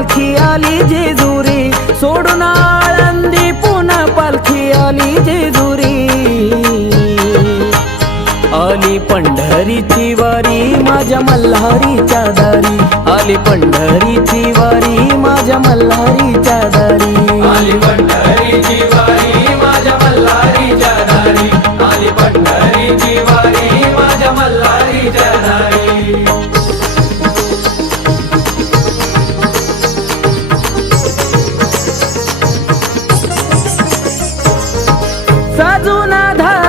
पालखी आली जेजुरी. सोडून आळंदी पुन्हा पालखी आली जेजुरी. आली पंढरीची वारी माझ्या मल्हारीच्या दारी. आली पंढरीची वारी माझ्या मल्हारीच्या दारी. आली पंढरीची वारी माझ्या मल्हारीच्या दारी. आली पंढरीची वारी माझ्या मल्हारीच्या दारी. साजून आधार